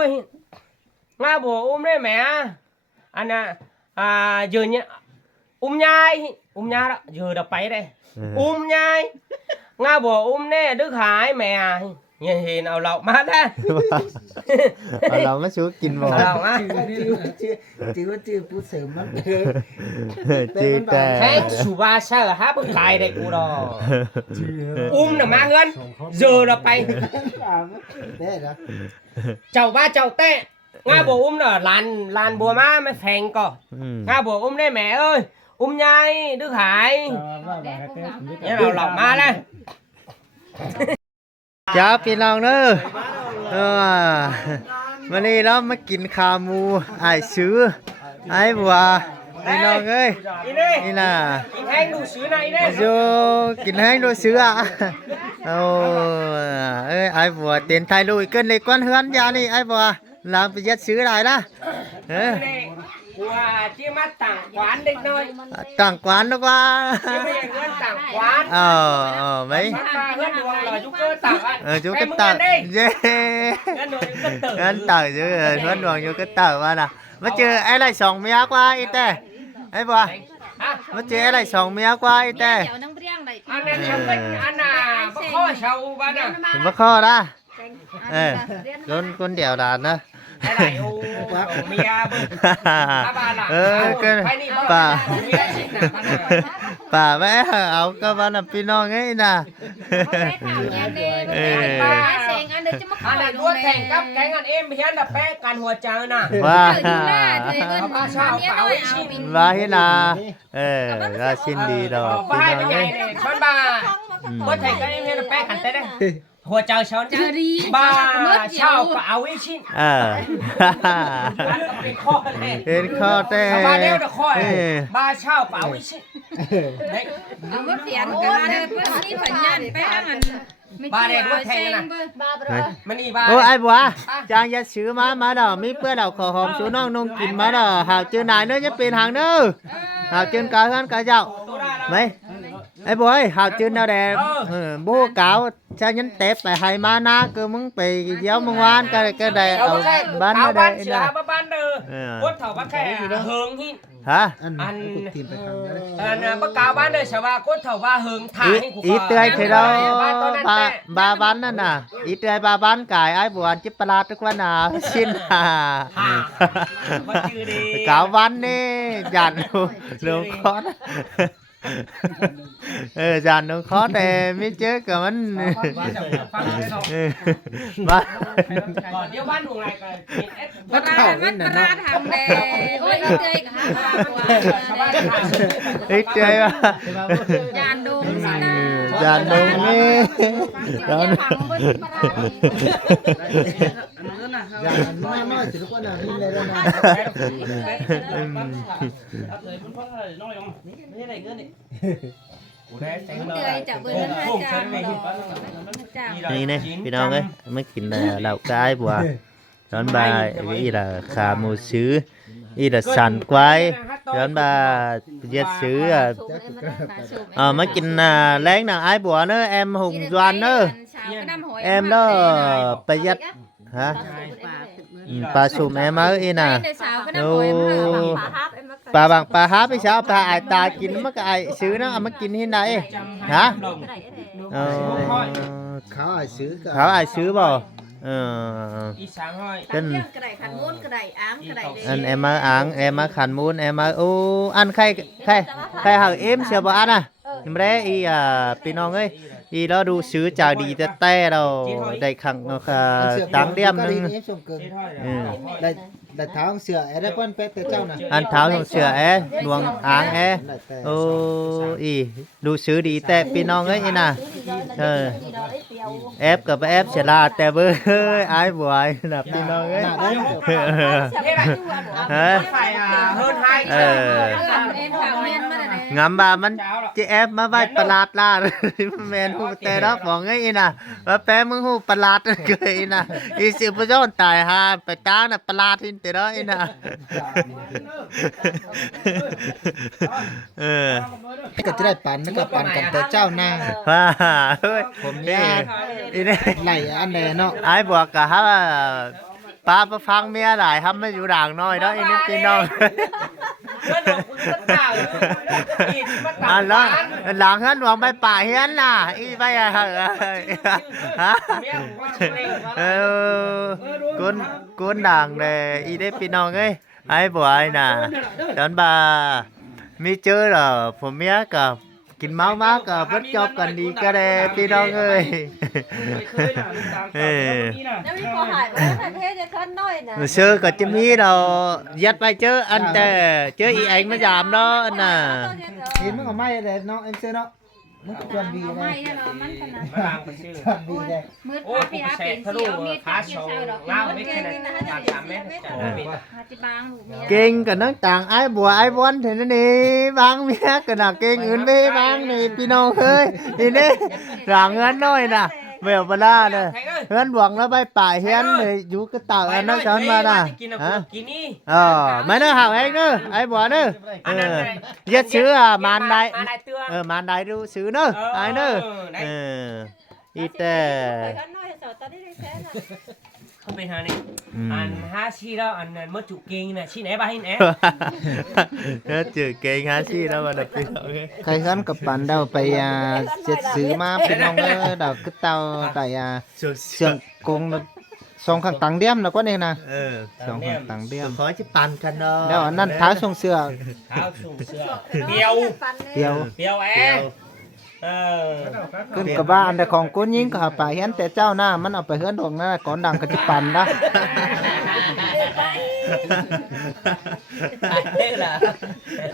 ơi nga bùa đấy mẹ anh giờ nhá nhai đó giờ đập bay đây nhai nga bùa nè Đức Hải mẹ nhìn thì nào lọc mát áเราไม่ชูกินบ่ lọc á ชื่อผู้เสริมมัน จีแต่ thế chủ ba sao là hát bức cài đây cụ đó là má hơn giờ đập bay ได้เหรอ chầu tệ nga bùa là làn bùa má mới phèn cò nga bùa đây mẹ ơi nhai Đức Hải nhớ nào lọc má đây จ้าพี่น้องเด้อวันนี้เรามากินขาหมูไอ้ซื้อไอ้บัวพี่น้องเอ้ยนี่น่ะ กินแห้งดูซื้อไหนเด้ อยู่กินแห้งโดยซื้ออ่ะโอ้เอ้ยไอ้บัวเต้นไทยลุยเกินเลยก้อนเฮือนยานี่ไอ้บัวลามไปยัดซื้อได้นะเออ của chia mắt tặng quán định thôi ต่างกวานดีกว่า chia bây giờ hơn tặng quán mấy mắt ba hơn đường là chú cơ tặng ăn chú Em cái mừng tờ lên đi. yeah Lên rồi cất tử anh tờ chứ huấn đoàn vô cái tờ mà nè mới chưa ai lại sòng mía qua ít tê ấy bò mới chưa ai lại sòng mía ít tê anh này chẳng biết anh bác kho sầu ba nè bắt kho đó con đèo đàn đó ai lại ô mía ba là cái bà mẹ áo các bạn là pino ấy nè anh này đua thành cấp cái anh em hiện là bé càn hùa chờ nè và ba sao bảo ấy xin và thế là ra xin đi rồi ba hai pino ngày ấy này con ba có thành các em hiện là bé càn tới đây hùa chờ sao ba sao bảo ấy xin anhเป็นข้อเลย เป็นข้อแต่ ba đeo được khỏi ba sao bảo ấy xin đấy mất tiền cả đây bớt đi phải nhận bé ăn ba đeo đuôi thèn nèมันนี่ba โอ้ไอ้บัวจางยัดซื้อมาดอกมีเพื่อดอกขอหอมชูน้องนุ่งกินมาดอกหากเจอไหนเนื้อจะเป็นหางเนื้อหากเจอกากันกาเจ้าไหมไอ้บัวหากเจอแนวแดงบู๊เก่าชายันเตะไปให้มานะคือมึงไปเย้ามึงวานก็ได้เอาบ้านมาได้ เสือบ้านเด้อวัดเถาบ้านแค่เฮิงหิน ฮะ อันทีมไปทำได้ บ้านกาบ้านเด้อชาวบ้านวัดเถาว่าเฮิงถ่ายให้กู อีเตยเทเราบาบ้านนั่นน่ะอีเตยบาบ้านกายไอ้บัวจิปปลาทุกวันน่ะชินเก่าวันนี่ยันลูกคอสยันลูกคอสแต่ไม่เจอกับมันบ้าน เดี๋ยวบ้านหนูไงกัน bắt ra thằng này ôi tươi cả ít chơi mà dàn đồ dàn đồ nghe đó อย่าน้อยสิทุกคนน่ะมีเลยแล้วนะ tươi chả bữa lên hai chảนี่เนี่ยพี่น้องเอ้ยไม่กินเหล้ากายบัวร้อนบ่ายอีละขาหมูซื้ออีละสันควายร้อนบ่ายเย็ดซื้อไม่กินแรงนางไอ้บัวเนอะem hùng doanเนอะem đóประหยัดฮะปลาสุ่มem ấy nèปลาบางปลาฮาไปเช้าปลาไอตากินมันก็ไอซื้อนะเอามากินที่ไหนฮะ เขาอาจซื้อกับ เขาไอซื้อบ่เป็นanh em ở ăn em ở khăn muốn em ở ăn khay hàng em xemบ่ăn à nhưng mà đấy y pinong ấy y đó đủ sứ chả đi tê tê đâu đầy khẳng táng đêmนึง ได้เท้าเสือไอ้ได้ก้อนเป็ดแต่เจ้าน่ะ ăn tháo trong sữa é luồng áng é y đủ sứ đi tê pinong ấy nè épกับép sẽ là tê bơ ai bùa ai là pinong ấy hơn hai ngắm bàมันchị emมาไว้ประหลาดล่ะแม่นฮู้แต่ดอกบอกไงอีน่ะว่าแปมึงฮู้ประหลาดเกยอีน่ะอีสิบ่ย้อนตายหาไปตางน่ะประหลาดอินแต่ดอกอีน่ะก็จะได้ปั่นแล้วก็ปั่นกันแต่เจ้าหน้า ว่าเฮ้ย ผมเนี่ย อีนี่ ไหลอันใดเนาะ อ้ายบอกก็หาป ป้ามาฟังเมียหลายทำไม่อยู่ด่างน้อยเนาะอีนี่พี่น้อง เงินของคุณก็จ่ายอีกมา อั ต่าง นละ กัน หลังนั้นหวังไปป่าเฮียนน่ะอีไปอะฮะ เมียผมว่าชื่อเล่นว่า เออกุนด่างเลยอีได้พี่น้องเอ้ยไอ้บ่ไอ้น่ะตอนบ่ามีเจอเหรอผมเมียกับกินเมามากกับเพิ่นจบกันดีก็ได้พี่น้องเอ้ย แล้วมีพอหายไปแล้วประเทศจะขั้นน้อยนะ เชื่อก็จะมีเรายัดไปเจออันแต่เจออีไอ้มายามเนาะอันน่ะ เห็นมึงเอาไม้เลยเนาะเอ็มเซเนาะมึงชวนดีเลย ไม่เรามันขนาด มาลางไปชื่อ ชวนดีเลย มืด โอ้ย พี่ ผม อา แช เป็ ร์ น ทะ เสี ลุ ยวมี ขา เกี่ ช ยว ง เช้าดอก เงาไม่แค่นั้น3เมตร หาจิบางลูกเมีย เก่งกับนักต่างไอ้บัวไอ้บอนเห็นนี่บางเมียก็น่ะเก่งอื่นไปบางนี่พี่น้องเอ้ยนี่นี่หลังเงินน้อยน่ะเมื่อเวลาเนี่ยเฮือนหวังแล้วใบป่าเฮียนเลยอยู่ก็ตากอันนั้นฉันมาน่ะฮะ กินนี่ ไม่เด้อหาเองเด้อไอ้บัวเด้อ อันนั้น ยัดซื้อมานใด มาได้เตือน มานใดดูซื้อเด้อไอ้เด้ออีแต่ ขั้นน้อยสาวตอนนี้ได้แค่น่ะ เขาเป็นฮานี่อัน5ชีแล้วอันนั้นมื่อจุเก่งน่ะชีไหนบ้าให้ไหน จืดเก่งฮะชีแล้วมันพี่น้อง ใครขันกับปันเดาไปเจ็ดซื้อมาเป็นน้องเดาก็เตาแต่เสียงกงสองข้างตังเดียมแล้วก็เนี่ยนะสองข้างตังเดียม ขอจะปั่นกันเนาะ แล้วอันนั้นท้าทรงเสื้อ เท้าสูงเสื้อเดียว เดียว เดียว ขึ้นกับว่าอันแต่ของก้นยิงก็เอาไปเห็นแต่เจ้าหน้ามันเอาไปเฮือนดอกนะก่อนดังก็จะปันนะ เด็กล่ะ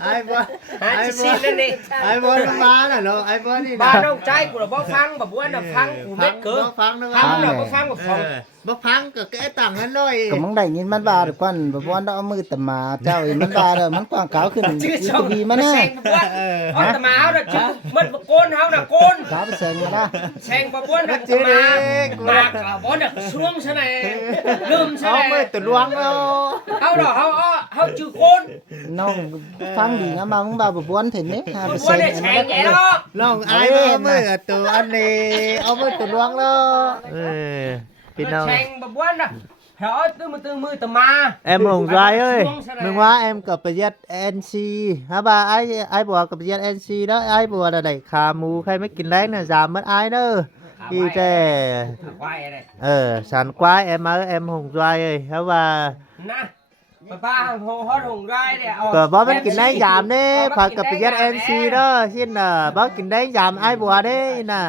ไอ้บอล ไอ้ซีนั่นนี่ ไอ้บอลมาน่ะเนาะไอ้บอลนี่ บ้านน้องใจกูละบ่ฟังแบบว่าน่ะฟังกูเม็ดเกิน ฟังนะ ฟังน่ะบ่ฟังแบบฟัง บ่ฟังก็แก้ต่างกันหน่อย ก็มึงได้ยินมันบาดกวนแบบว่าเอามือตะมาเจ้ามันบาดมันกว้างขาวขึ้น ชื่อ อี ช่อง บีมันน่ะ แซงบ่ว่าเอาแต่มาเอาน่ะชื่อมันโกนเฮาน่ะโกน ขาวไปเสงมาละ แซงบ่ว่าน่ะจะมามาบ่น่ะช่วงซะแน่ลืมซะ เอา แน่ มือตุลวงแล้ว เฮาดอกเฮาชื่อโกน น้องฟังดีนะมามึงบาแบบวนเห็นไหมหาไป บ่ เส ว่าง อัน ได้แซ นั้น งแย่ดอก ลองไอ้มือตัวอันนี้เอามือตุลวงแล้วพี่น้อง แซงบ่ว่าน่ะเฮาตื้อมือตะมา em hùng dài ơi mừng quá em cập bây NC hả ba ai bùa cập bây NC đó ai bùa là đẩy khà mù khai mấy kín lén là giảm mất ai nữa đi tè ควายอะไร sàn quái em ơi em hùng dài ơi hả ba นะป้าโหฮอดหงได้เนี่ย cờ bó mấy kín lén giảm đi phải cập bây NC đó xin là bó kín lén giảm ai bùa đấy nè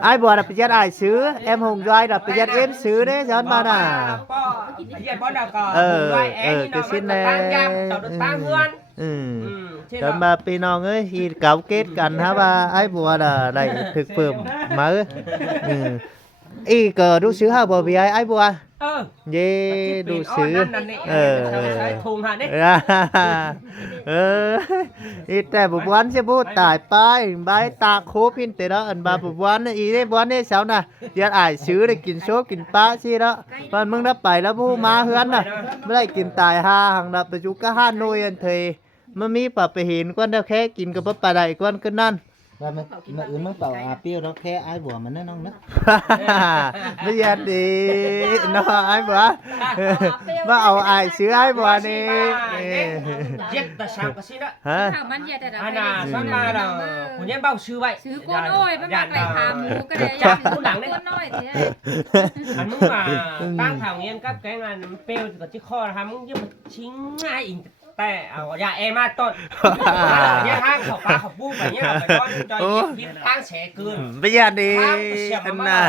ai bùa là bây ai xứ em hùng dài là bây em xứ đấy cho ba nè ก็เย็นบ่ดอกก็ด้วยแอนนี่เนาะมันตั้งยามต่อตั้งเฮือน Rồi màพี่น้องเอ้ยที่เก่าเกตกันฮะว่าไอ้บัวน่ะได้ถึกเพิ่มมื้ออีก็ดูซื้อฮะบ่พี่ไอ้บัว เออ เย่ดูซื้อใช้ทุงหานี่ อีแต่บุบวันสิบูตายไปใบตาโคพินแต่ละอันบาบุบวันอีได้บวันนี่เช้าน่ะยัดอ้ายซื้อได้กินโชกินปลาสิละวันมึงได้ไปแล้วผู้มาเฮือนน่ะไม่ได้กินตายหาหังน่ะไปจุกะหาโนยอันเทมันมีปลาไปเห็นก้อนได้แค่กินกับปลาได้ก้อนขึ้นนั่น và màอื่นมึงเป่าอาเปียวเราแค่ไอ้บัวมันนั่นน้องนะ ไม่ยันดีน้องไอ้บัวมาเอาไอ้ซื้อไอ้บัวนี่ เย็ดแต่ช่างก็สินะ ฮะ ข้าวมันเย็ดแต่ อันน่ะซ้ำมาดอกผู้ใหญ่เบ้าซื้อไว้ ซื้อก้นอ้อยไปมาไก่ขาหมูก็ได้ จับผู้หลัง ก้ ได้ นอ้อยทีนี้ อันมึงมาตั้งแถวเงี้ยกับแกงอันเปรี้ยวกับจิคอทำมึงยังชิ้งง่ายอีกแต่เอาอย่าเอมาต้นเนี่ยทางเขาปลาเขาปูไปเนี่ยไปก้อนจอยพิษตั้งแฉเกิน ไม่ยันดี ทางเสียบ อัน มา น่ะ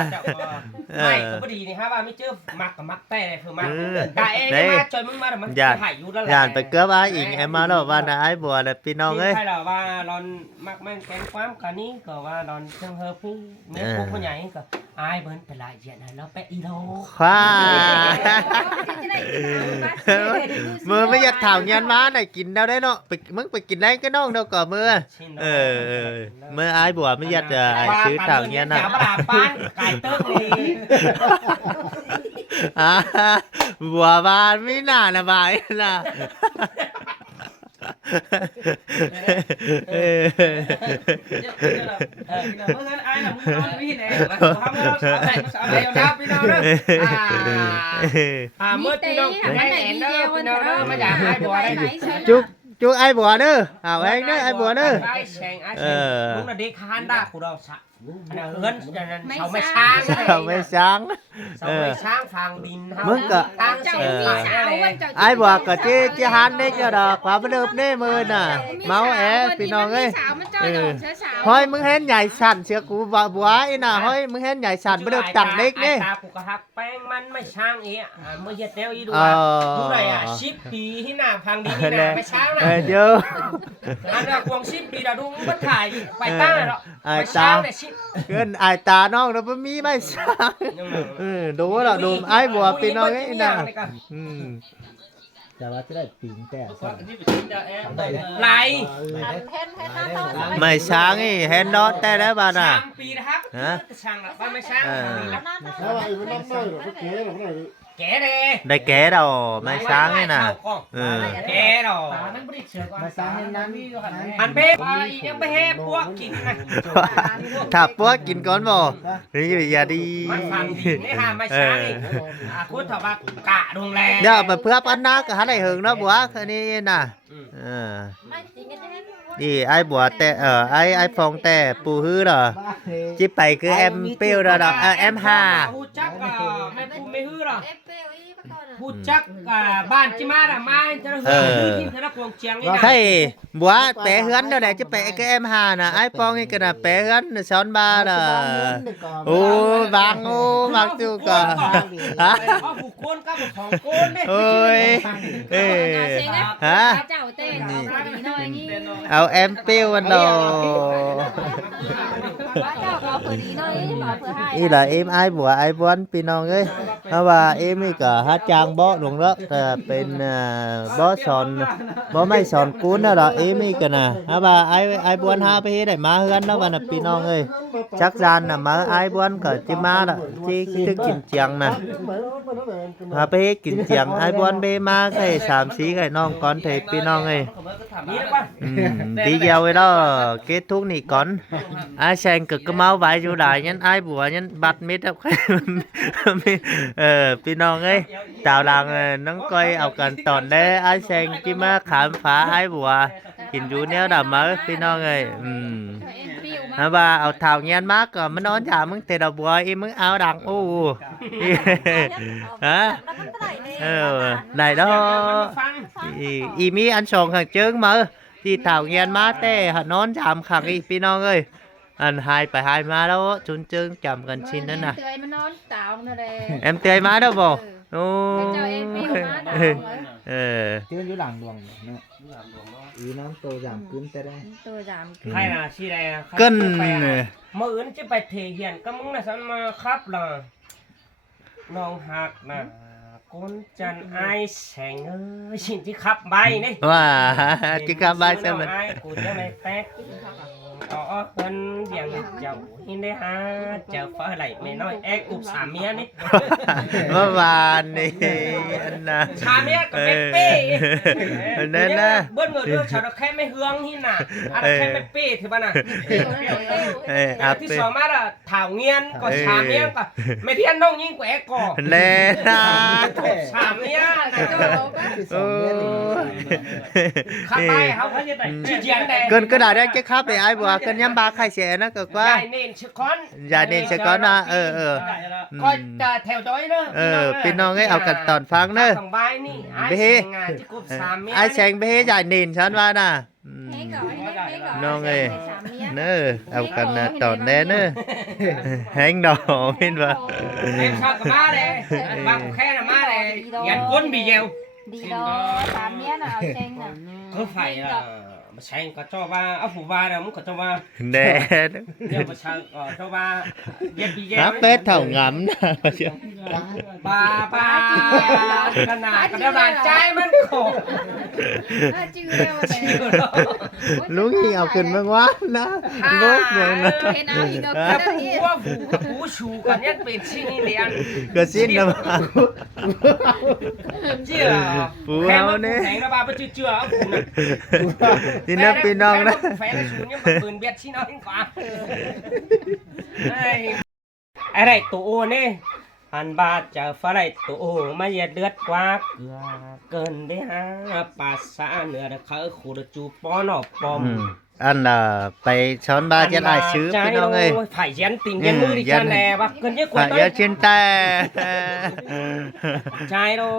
ไม่ก็พอดีนี่ฮะว่าไม่เจอมักกับมักแต่คือมักแต่เอมาจอยมึงมาแต่มันหายอยู่แล้วแหละ ยานไปเกือบไอ้อิงเอ็มมาแล้วว่านะไอ้บัวน่ะพี่น้องเอ้ย ใช่หรอว่าร้อนมักแม่งแกงความกันนี้ก็ว่าร้อนเครื่องเฮอพี่เนื้อพวกคนใหญ่ก็อายเบิ้นเป็นลายเย็นแล้วไปอีโล ว้ามือไม่อยากถามเงี้ยมาไหนกินแล้วได้เนาะไปมึงไปกินได้ก็น้องเดียวก่อนมือเมื่อไอ้บัวไม่อยากจะไอ้ซื้อถามเงี้ยนะ ปลาปานไก่เติ้งนี่ บัวบานไม่น่านะบายนะ เออ เมื่อนั้นไอ้น่ะมึงนอนไม่ไหนทำแล้วเอาไปเอาดับพี่น้องเด้อเมื่อพี่น้องไม่เห็นเด้อพี่น้องเด้อมาจากไอ้บัวได้ chúc ai bùa nữa anh đó ai bùa nữa ไอ้แฉงไอ้แฉงมึงน่ะเด็กฮันด้ากูเราสะเฮือนเขาไม่ช้าง sao mới sáng เขาไม่ช้างฟังดิน มึงก็ ตั้งเสียงไปอะไร ai bùa cả chi han đấy cho đó quá bất được đấy mưa nè máu é phi non ấy thôiมึงเห็นใหญ่สั่นเสียกูบัวไอ้น่ะเฮ้ยมึงเห็นใหญ่สั่นบ่ได้จังเด็กนี่ ตากูก็ฮักแป้งมันไม่ช้างอีอ่ะเมื่อเฮ็ดแนวอีดูดูหน่อยอ่ะ10 ปีที่หน้าฟังดินนี่น่ะไม่ช้างน่ะ เดี๋ยว อันน่ะควง10 ปีดาดูมันถ่ายไปตั้งน่ะเนาะไม่ช้างน่ะ10 เกินไอ้ตาน้องเราบ่มีไม่สั่งดูแล้วดูไอ้บัวพี่น้องไอ้น่ะแต่ว่าจะได้ปิงแต่ไหล ไม่ช้างนี่เห็นดอดแต่ได้บ่น่ะ 3 ปีนะครับช้างน่ะไม่ช้างแก่เลย ได้แก่ดอกไม่ช้างนี่น่ะ แก่ดอก ไม่ช้างนั้น อันเป๊ะยังไม่ให้พวกกินนะ ถ้าพวกกินก่อนบ่นี่อย่าดี มันฟังดีนี่ฮะไม่ช้างนี่คุณถอดว่ากะดวงแรง เดี๋ยวมาเพื่อปันนักหาได้หึงเนาะบัวคือนี่น่ะนี่ไอ้บัวแต่ไอ้ฟองแต่ปูฮื้อเหรอจิไปคือแอมเปียวดอกแอมห้า พูดจักไม่ปูไม่ฮื้อหรอพูดจักบ้านจิมาดมาจะฮื้อที่ธนพงเชียงนี่นะ ใช่บัวแปะเฮือนเดี๋ยวไหนจะแปะคือแอมห้าน่ะไอ้ฟองนี่ก็น่ะแปะเฮือนซ้อนบาน่ะโอ้บางตู้ก่อนฮะ เอาผูกโคนกับของโคนเนี่ย โอ้ยฮะ เจ้าเต้นเอาดีน้อยนี่ เอาแอมเปียววันดอ เจ้าเอาเพื่อดีน้อยบอกเพื่อให้ ý là em ai bùa ai bón pin non ấy nó và em ấy cả hát trang bó luôn đó là bên bó sòn bó mấy sòn cuốn đó là em ấy cả nè nó và ai bón ha bây để má hơn nó và là pin non ơi chắc gian là má ai bón cả chi má đó chi thức kinh chàng nè mà bây kinh chàng ai bón bê má cái sàm xí cái non con thì pin non ơi video ấy đó kết thúc này con ai sang cực cái máu vải vô đại nhân ai bùa nhân bật mít đâuพี่น้องเอ้ยชาวหลังน้องก้อยเอากันตอนได้ไอ้แซงที่มาขามฟ้าไอ้บัวกินอยู่เนี้ยดำมาพี่น้องเอ้ยฮะว่าเอาเท้าเงี้ยมากก็มันนอนถามมึงแต่ดอกบัวอีมึงเอาดังอู้ฮะไหนđóอีมีอันสองข้างเจิงมาที่เท้าเงี้ยมาแต่หันนอนถามขังอีพี่น้องเอ้ยanh hai phải hai má đó chun chưng chầm gần xin đó nè em tươi má đâu bồ chưa dưới làng đường nữa ý nó tôi giảm cứng tới đây ใครน่ะชีแดง cân มื่ออื่นจะไปเทเหียนก็มึงน่ะฉันมาครับล่ะน้องหักน่ะคนจันไอ้แสงเอ้ยสิ่งที่ขับใบนี่ wow chỉ cả ba xem mình ไอ้กูจะไม่แตกอ๋อเงินอย่างเจ้าหินได้ฮะเจ้าฟ้าไหลไม่น้อยแอกอุบสามเมียนี่ เมื่อวานนี่อันน่ะ สามเมียกับเป้นั่นนะ เบิ้ลเงินเรื่องชาวแค่ไม่เฮืองที่น่ะอะไรแค่ไม่เป้ถือป่ะน่ะที่สองมาอ่ะถ่าวเงียนก็สามเมียก็ไม่เทียนน้องยิ่งกว่าแอกก่อ แน่นะ สามเมียขับไปเขาจะไปชี้เจียนแดง cơn cái nào đấy chứ khác để ai vừa cơn nhắm ba khai xe nó cực ใหญ่ quá เน้นชื่อค้อน dạ nên sẽ có nó ก็จะแถวจ้อยเนอะ พี่น้องấyเอากันตอนฟังเนอะ ของใบนี่ไอ้เสียงานที่กุบสามเมีย ai xem bé dài nền saoว่าน่ะ น้องเอ้ยเนอะเอากันตอนแน่เนอะแห้งดอกเป็นว่า em sao cả má đây ba cũng khe là má đây nhận cuốn bị dèo đi đó tám mía nào xanh nào có phải là xanh có cho ba áo phủ ba nào muốn có cho ba แน่ nhưng mà sao cho ba dẹp bị นั dèo บเป็ดเท่างำนะ ba ba cái nào cái đeo đàn trai mất khổ ชื่อเร็วแต่ ลุงยิงเอาขึ้นเมืองว่านะงกเมืองนะ เห็นเอาอีกก็ ถ้า คือ ผู้ว่าผู้ชูกันยังเป็นชิ้นเลียน ก็สิ้นนะมา เจ้าแค่มาแข่งระบาดไปเจือเอาคุณ ที่นับพี่น้องนะ แฟนชูเนี่ยมันปืนเบียดชิ้นเอาทิ้งกว่าอะไรตัวโอเนี่ยอันบาดจะฟ้าไรตัวโอมาเหยียดเลือดกว่าเกินได้ฮะภาษาเหนือเขาขูดจูปอนอปอม อันน่ะไปช้อนบาจะได้ซื้อพี่น้องเอ้ย ไผ่ยันติ่งยันมือดิฉันแน่ปะเกินเยอะกว่า phải nhớ trên tay ใช่ดอ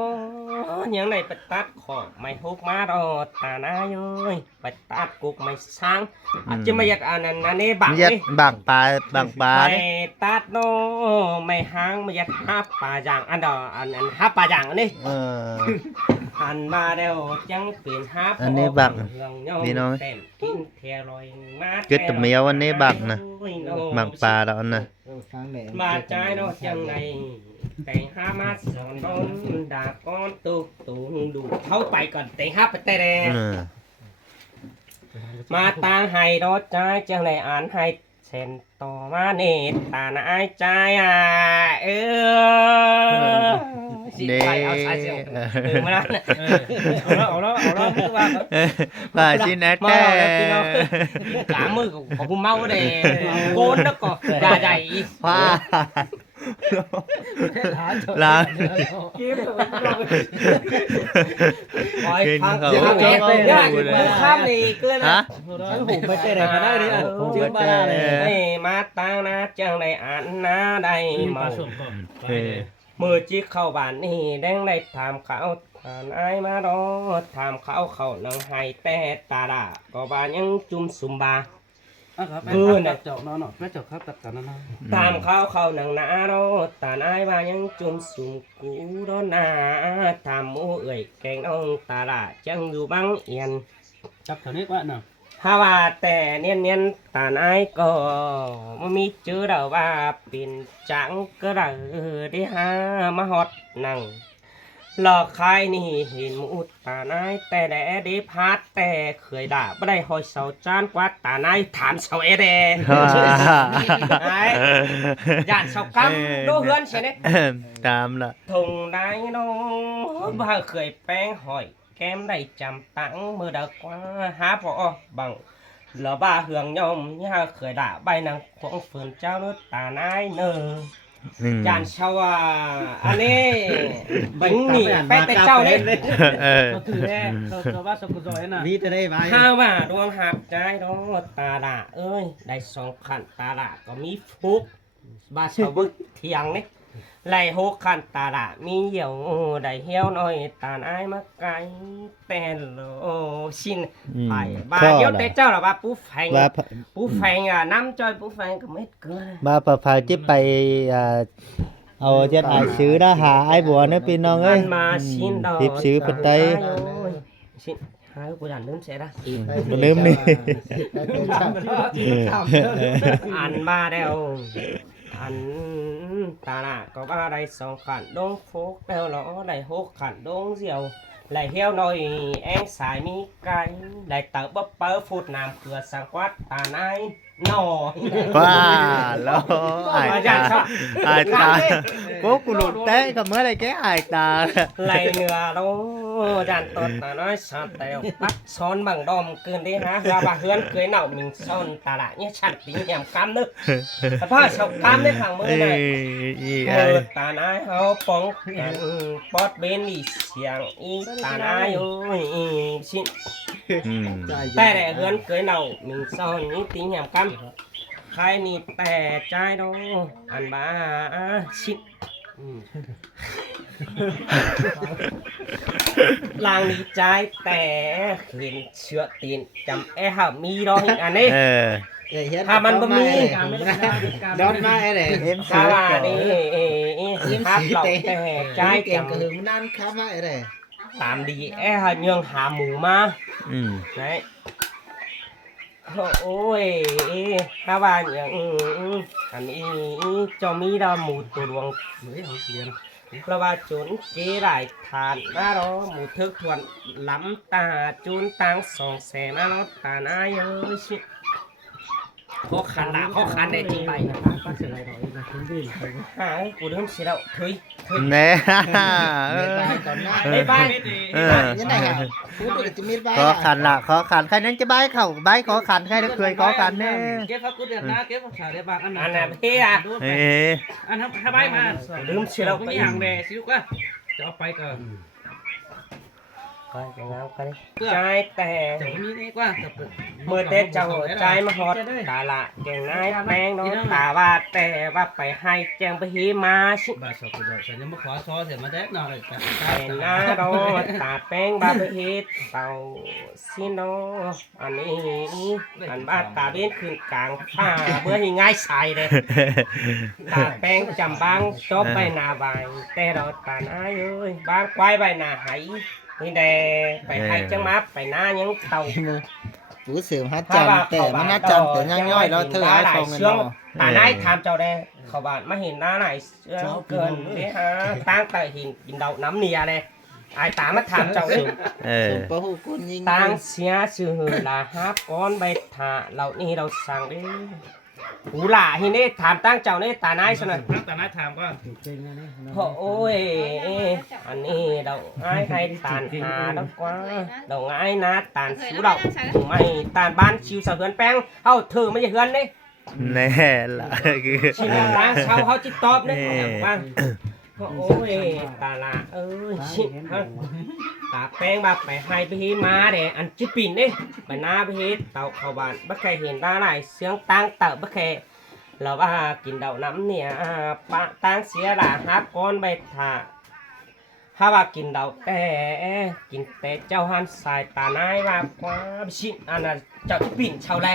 กยังไหนไปตัดของไม่ฮุกมาดอกตาหน้าย้อยไปตัดกุกไม่สร้างอาจจะมาอยากอันนั้นอันนี้บัง nhất นี่ bằng bà ไป đấy ตัดโนไม่ห้างมาอยากห้าป่าอย่างอันดออันห้าป่าอย่างอันนี้ ờ หันมาเดียวจังเป็นห้า อันนี้บัง นี่ นี่น้ น้ อ อง งเต็มกินเทลอยมา cứ tầm méo anh ấy bằng nè โอ้ยน้อง bằng bà đó nè มาใจเนาะจังไงแต่งห้ามาสอนโดนด่าก้อนตุกตุงดูเข้าไปก่อนแต่งห้าไปแต่แดง ừ. มาตางให้รถใจจังไรอ่านให้เส้นต่อมาเนตตาหน้าใจเออสิไปเอาสายเสียงมาแล้วเอาแล้วคือว่า bà xin nét มาแล้วพี่น้องกามือของกูเมาเด้โกนแล้วก็ด่าใหญ่ hoa là คอย กิน ฟัง เขา เสียง เอา แอบเลย เอา เนี่ยมือข้ามนี่เกิน hả หูไปเตะไหนก็ได้ดิชื่อบ้าเลยมาตั้งนะจังไรอ่านนะได้เมา ừ. มือจิกเข้าบ้านนี่แดงได้ถามเขาทานไอ้มารอถามเขานังให้แต่ตาดาก็บายังจุ่มสุมบา เจาะนอนไม่เจาะครับตัดกันนะ ตามเขานังหนาโรตาไอ้บายังจุ่มสุมกูรนาถามหมูเอ่ยแกงน้องตาดาจังอยู่บังเอียน จับแถวนี้ว่าน่ะ ฮาว่าแต่เนียนตาไอ้ก็ไม่มีชื่อเราว่าเป็นจังก็ได้ได้หามาฮอดนัง หลอกใครนี่เห็นหมูตาไอ้แต่แดได้พัดแต่เคยด่าไม่ได้หอยเสาจานกว่าตาไอ้ถามเสาเอเด ไอ้ญาติเสากำดูเฮือนใช่ไหม tam là ทงได้น้องบ่เคยแป้งหอยแก้มได้จำตังมือดากว่าหาพอบังแล้วบ้าเฮืองยอมย่าเคยด่าใบนางของฝืนเจ้านุตาไอ้เนอ ừ. จานชาวาอันนี้บังนี่แป้งแต่เจ้าเนี่ย ờ ก็คือแน่ก็ว่าสกุลจอยน่ะ viết ở đây bài ข้าว่าดวงหักใจดวงตาด่าเอ้ยได้สองขันตาด่าก็มีฟุกบาสาวบึกเทียงนี่ไล่หกขันตาด่ามีเหี่ยวได้เหี่ยวน้อยตาอ้ายมาไกลแต่โลชิน ừ. ไปบา Kho เหี่ยว là แต่เจ้าหรอว่าปูแฟง bà ปูแฟงอ่ะน้ำจอยปูแฟงก็ไม่เกิน bà phải tiếp bay ao chết ai xứ đó hà ai bùa nữa pin non มั ơi นมาชินดอก ทิพย์ซื้อไปไต้ ชินหากูด่านลืมเสียละ ลืมนี่ อันมาแล้วอันตาหน้าก็ว่าได้สองขันดงโฟกแล้วล้อได้หกขันดงเดียวไหลเหี้ยวหน่อยแองสายมีไก่ไหลเต๋อบ๊บเปิ้ลฟูดน้ำเกลือสังวัดตาไอ้หน่อย wow lo ai ta ai ta cố cụ lụt té còn mới đây cái ai ta ไหลเหนือลงจานตดตาน้อยสอนเตวปัดซ้อนบังดอมเกินได้ฮะว่าบาเฮือนเคยเหน่ามิงซ้อนตาละเนี่ยฉันตีแหมกำนึกแต่พ่อชาวกำได้ขังมือหน่อย Ê, เปิ ai ดตาหน้าเฮาป้องกันปอดเบนอีเสียงอีตาหน้าอยู่อีชิน ừ. แต่แต่เฮือนเคยเหน่ามิงซ้อนนี่ตีแหมกำใครนี่แต่ใจดออันบ้าชิน ลางดีใจแต่คืนเชื้อตีนจำหามีรอยอันนี้ ờ ถ้ามันบ่มี đón mai này em ถ้า sửa ว่า cổ นี่ em ครับ sửa เรา tê แต่ใจ cái จ kèm cái hướng nan khá mai này ำตามดีหาเนืองหาหมูมา ừ. ไหนโอ้ยถ้าว่าอย่างอันนี้เจะมีดาวหมูตัวดวง เฮ้ยเอาเรียน เพราะว่าจุนเกหลายทานมาล้อหมูทึกทวนล้ำตาจุนตัง200,000มาล้อตาหน้าเยอะชิเขาขันละเขาขันได้จริงไปนะกูเริ่มเสียแล้วเฮ้ย แน่ ไอ้บ้าน ยังไงอ่ะพูดจะมีบ้า khó khăn là khó khăn khai nắng cái bái khẩu bái khó khăn khai được cười khó khăn nè เก็บพักกูเดือดนะเก็บผักขาเดี๋ยวบางอัน อันนั้นเฮีย Ê, อันนั้นถ้าใบมา ลืมเสียแล้ว ไม่ ไป อย่างแดสิลูกว่าจะเอาไปก่อน coi cái ngáo cái trái tè จะมีนี่กว่า mưa tết chào trái mà hot tà lạ chèn nái beng đó tà ba tè ba phải hai chènไปฮีมาชิ บาสกุลฉันยังไม่ขอซอเสียมาได้หน่อย แต่หน้าดอตาแป้งบาไปฮีเต่าซิโนอันนี้อันบ้าตาเบี้ยขึ้นกลางผ้าเมื่อหิง่ายใส่เลยตาแป้งจำบางจบไปหน้าใบแต่เราตาหน้าเอ้ยบางควายใบหน้าไหนี่แดไปให้จังมาไปหน้ายังเต่า ผู้เสริมฮัดจันแต่มันฮัดจันแต่ยังย่อยแล้วเธอไอ้ฟองเงิน ตาไหนถามเจ้าแดเขาบ้านมาเห็นหน้าไหนเกินนี่ฮะตั้งแต่หินกินเดาน้ำเนียเลยไอ้ตามาถามเจ้า Ê, ปะหูกุนยิง ตั้งเสียชื่อละฮับก้อนใบถาเรานี่เราสั่งดิหูหล่าหินนี่ถามตั้งเจ้านี่ตาไหนสนะ นักแต่นักถามก็ โอ้ยอันนี้เราง่ายให้ตานหาแล้วกว่าเราง่ายนะตานชิวเราไม่ตานบ้านชิวสะเฮือนแป้งเอ้าเธอไม่ใช่เฮือนนี่ nè là cái ชิมร้านเช่าเขาจิตตอบนี่บ้างโอ้ยตาละเอ้ยชิตาแป้งแบบไปให้ไปฮีมาเด้อันจิปิ่นนี่ไปหน้าไปฮีเต่าเข้าบ้านบักแค่เห็นตาไหนเสียงตั้งเต่าบักแค่เราว่ากินเดาน้ำเนี่ยปะตั้งเสียละฮับก้อนใบถาถ้าว่ากินเดาแต่กินแต่เจ้าหันสายตาหน้าว่าความชิอันนั้นเจ้าจิปิ่นเช่าแล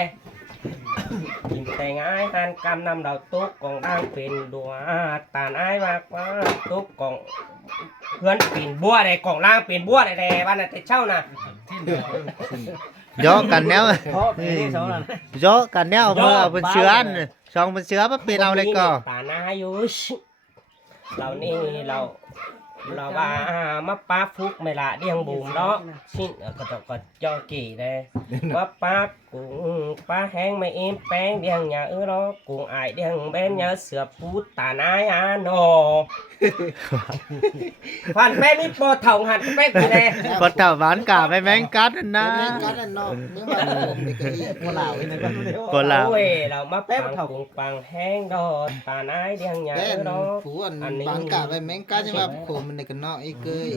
กินแต่ง่ายหันกำนำเดาตุกกองดังเป็นดัวตาหน้าว่าตุกกองเพื่อนปีนบัวได้กองล่างปีนบัวได้แต่บ้านนั้นแต่เช่าน่ะ gió cành néo gió cành néo mưa bên sứa ăn xong bên sứa bắt bên nào đây cò ตาหน้าอยู่เรานี่เราว่ามาป้าฟุกไม่ละเดียงบูมเนาะชิ้นก็ต้องก็จอกี่เลยว่าป้ากุ้งป้าแห้งไม่เอ็มแป้งเดียงอย่าเนาะกุ้งไอเดียงเบนอย่าเสือปูตาหน้าโนพันแป้มีปอเถ่าหันแป้กี่เลย con thảo ván cả với mén cát กั na นนั่นเนาะเมื่อวันผมไปเกยโคลาวนี่ก็ con โอ้ là ยเรามาแป้กุ้งปังแห้งดอตาหน้าเดียงอย่า แป้น เนาะ ผัวบางกะไปแมงกัดยังว่าโคมันในกันเนาะไอ้เกย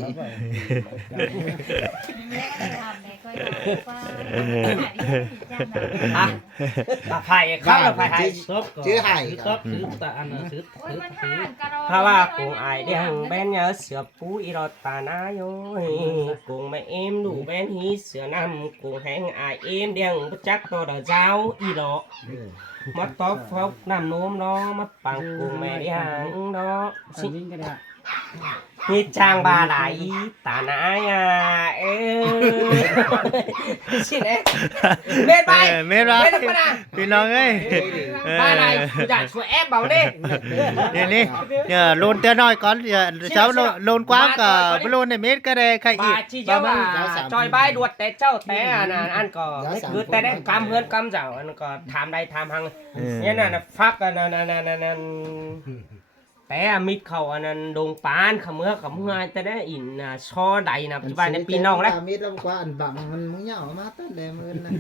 อ่ะตาไผ่เข้าตาไผ่ ซบก่อนซบซื้อตาอันซื้อ เพราะว่ากุ้งไอเดียงเบนอย่าเสือปูอีรอตาหน้าโยกุ้งไม่เอ็มดูเบนฮีเสือน้ำกุ้งแห้งไอเอ็มเดียงจักตัวเดาเจ้าอีรอมาตบฟอกน้ำนมเนาะมาปังกุ้งแม่เดียงเนาะมีจางบาไหลตาหน้าอ่ะเอ้สิเด้เม็ดไป mê ra เม็ดไปนะ พี่น้องเอ้ย บาไหลกูอยากช่วยแอบเบาเนี่ย นี่นี่nhờ luôn tia nói con cháu luôn quá cả luôn này mét cái đây khai บาชีเจ้าว่าจอยใบดวดแต่เจ้าแต่อันก็ไม่คือแต่ได้กำเฮือนกำเจ้าอันก็ถามได้ถามหังเนี่ยน่ะฟักอันนั้นแต่มิดเขาอันนั้นดงปานขมือแต่ได้อินช่อใดนะปัจจุบันในปีน้องแล้ว มีดกว่าอันบังมันมึงเหงามาตั้งแต่มื้อนั้น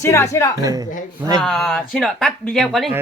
ชิโร่ชิโร่ตัดบีเดียวกว่านี้ Ê,